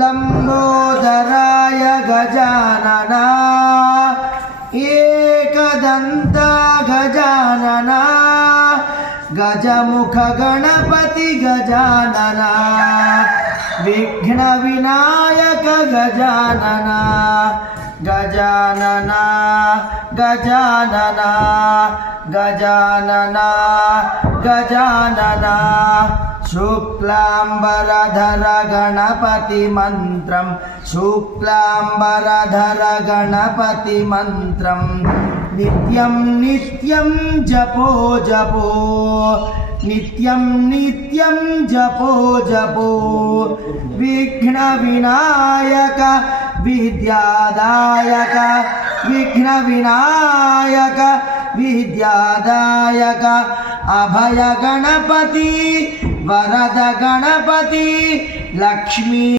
लंबोदराय गजानना एकदंता गजानना गजमुख गणपति गजानना विघ्न विनायक गजानना गजानना गजानना गजानना गजानना शुक्लांबरधर गणपति मंत्रम शुक्लांबरधर गणपति मंत्रम नित्यं नित्यं जपो जपो नित्यं नित्यं जपो जपो विघ्न विनायक विद्यादायक विघ्न विनायक विद्यादायक अभय गणपति वरद गणपति लक्ष्मी